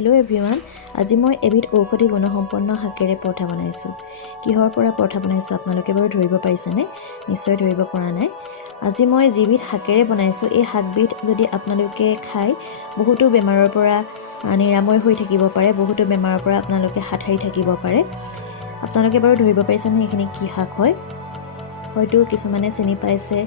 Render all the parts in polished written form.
hello' everyone আজি মই এবিধ ঔষধি গুণসম্পন্ন শাকেৰে পৰঠা বনাইছোঁ কিহৰ পৰা পৰঠা বনাইছোঁ আপোনালোকে বাৰু ধৰিব পাৰিছেনে নিশ্চয় ধৰিব পৰা নাই আজি মই যিবিধ শাকেৰে বনাইছোঁ এই শাকবিধ যদি আপোনালোকে খায় বহুতো বেমাৰৰ পৰা নিৰাময় হৈ থাকিব পাৰে বহুতো বেমাৰৰ পৰা আপোনালোকে হাত সাৰি থাকিব পাৰে আপোনালোকে বাৰু ধৰিব পাৰিছেনে এইখিনি কি শাক হয় হয়তো কিছুমানে চিনি পাইছে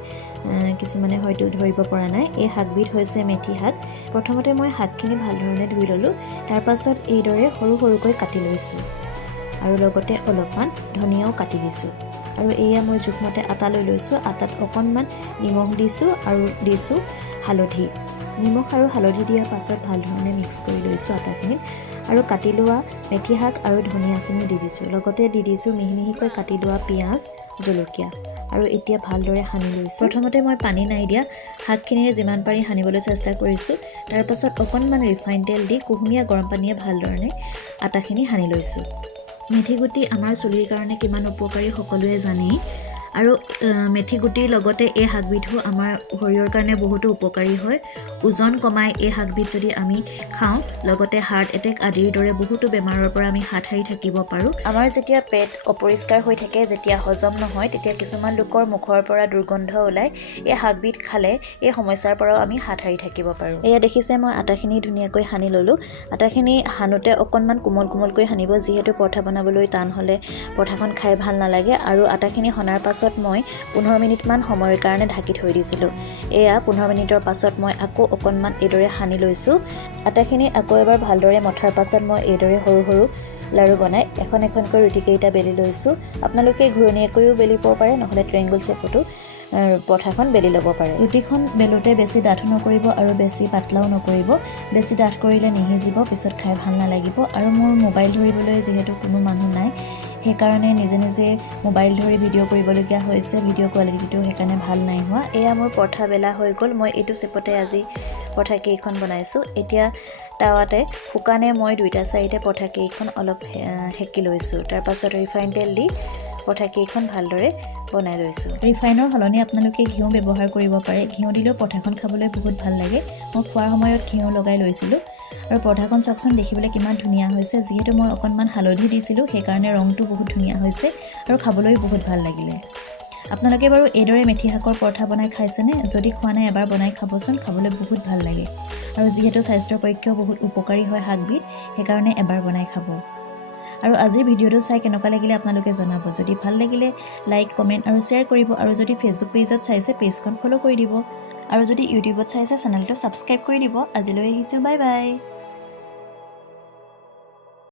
কিছুমানে হয়তো ধৰিব পৰা নাই এই শাকবিধ হৈছে মেথি শাক প্ৰথমতে মই শাকখিনি ভালধৰণে ধুই ললোঁ তাৰ পাছত এইদৰে সৰু সৰুকৈ কাটি লৈছোঁ আৰু লগতে অলপমান ধনিয়াও কাটি দিছোঁ আৰু এয়া মই জোখমতে আটা লৈ লৈছোঁ আটাত অকণমান নিমখ দিছোঁ আৰু দিছোঁ হালধি নিমখ আৰু হালধি দিয়াৰ পাছত ভালধৰণে মিক্স কৰি লৈছোঁ আটাখিনি আৰু কাটি লোৱা মেথি শাক আৰু ধনিয়াখিনি দি দিছোঁ লগতে দি দিছোঁ মিহি মিহিকৈ কাটি লোৱা পিঁয়াজ জলকীয়া আৰু এতিয়া ভালদৰে সানি লৈছোঁ প্ৰথমতে মই পানী নাই দিয়া শাকখিনিৰে যিমান পাৰি সানিবলৈ চেষ্টা কৰিছোঁ তাৰ পাছত অকণমান ৰিফাইন তেল দি কুহুমীয়া গৰম পানীয়ে ভালদৰে আটাখিনি সানি লৈছোঁ মেথি গুটি আমাৰ চুলিৰ কাৰণে কিমান উপকাৰী সকলোৱে জানেই আৰু মেথি গুটিৰ লগতে এই শাকবিধো আমাৰ শৰীৰৰ কাৰণে বহুতো উপকাৰী হয় ওজন কমাই এই শাকবিধ যদি আমি খাওঁ লগতে হাৰ্ট এটেক আদিৰ দৰে বহুতো বেমাৰৰ পৰা আমি হাত সাৰি থাকিব পাৰোঁ আমাৰ যেতিয়া পেট অপৰিষ্কাৰ হৈ থাকে যেতিয়া হজম নহয় তেতিয়া কিছুমান লোকৰ মুখৰ পৰা দুৰ্গন্ধ ওলায় এই শাকবিধ খালে এই সমস্যাৰ পৰাও আমি হাত সাৰি থাকিব পাৰোঁ এয়া দেখিছে মই আটাখিনি ধুনীয়াকৈ সানি ল'লোঁ আটাখিনি সানোতে অকণমান কোমল কোমলকৈ সানিব যিহেতু পৰঠা বনাবলৈ টান হ'লে পৰঠাখন খাই ভাল নালাগে আৰু আটাখিনি সনাৰ পাছত মই 15 মিনিটমান সময়ৰ কাৰণে ঢাকি থৈ দিছিলোঁ এয়া 15 মিনিটৰ পাছত মই আকৌ অকণমান এইদৰে সানি লৈছোঁ আটাখিনি আকৌ এবাৰ ভালদৰে মঠাৰ পাছত মই এইদৰে সৰু সৰু লাড়ু বনাই এখন এখনকৈ ৰুটিকেইটা বেলি লৈছোঁ আপোনালোকে ঘূৰণীয়াকৈও বেলিব পাৰে নহ'লে ট্ৰায়েংগল শ্বেপতো পৰঠাখন বেলি ল'ব পাৰে ৰুটিখন বেলোতে বেছি ডাঠো নকৰিব আৰু বেছি পাতলাও নকৰিব বেছি ডাঠ কৰিলে নিসিজিব পিছত খাই ভাল নালাগিব আৰু মোৰ মোবাইল ধৰিবলৈ যিহেতু কোনো মানুহ নাই সেইকাৰণে নিজে নিজে মোবাইল ধৰি ভিডিঅ' কৰিবলগীয়া হৈছে ভিডিঅ' কোৱালিটিটো সেইকাৰণে ভাল নাই হোৱা এয়া মোৰ পৰঠা বেলা হৈ গ'ল মই এইটো চেপতে আজি পৰঠা কেইখন বনাইছোঁ এতিয়া টাৱাতে শুকানে মই 2-4টা পৰঠা কেইখন অলপ সেকি লৈছোঁ তাৰপাছত ৰিফাইন তেল দি পৰঠা কেইখন ভালদৰে বনাই লৈছোঁ ৰিফাইনৰ সলনি আপোনালোকে ঘিউ ব্যৱহাৰ কৰিব পাৰে ঘিউ দিলেও পৰঠাখন খাবলৈ বহুত ভাল লাগে মই খোৱাৰ সময়ত ঘিউ লগাই লৈছিলোঁ আৰু পৰঠাখন চাওকচোন দেখিবলৈ কিমান ধুনীয়া হৈছে যিহেতু মই অকণমান হালধি দিছিলোঁ সেইকাৰণে ৰংটো বহুত ধুনীয়া হৈছে আৰু খাবলৈও বহুত ভাল লাগিলে আপোনালোকে বাৰু এইদৰে মেথি শাকৰ পৰঠা বনাই খাইছেনে যদি খোৱা নাই এবাৰ বনাই খাবচোন খাবলৈ বহুত ভাল লাগে আৰু যিহেতু স্বাস্থ্যৰ পক্ষেও বহুত উপকাৰী হয় শাকবিধ সেইকাৰণে এবাৰ বনাই খাব আৰু আজিৰ ভিডিঅ'টো চাই কেনেকুৱা লাগিলে আপোনালোকে জনাব যদি ভাল লাগিলে লাইক কমেণ্ট আৰু শ্বেয়াৰ কৰিব আৰু যদি ফেচবুক পেজত চাইছে পেজখন ফ'ল' কৰি দিব আৰু যদি ইউটিউবত চাইছে চেনেলটো ছাবস্ক্ৰাইব কৰি দিব আজিলৈ আহিছোঁ বাই বাই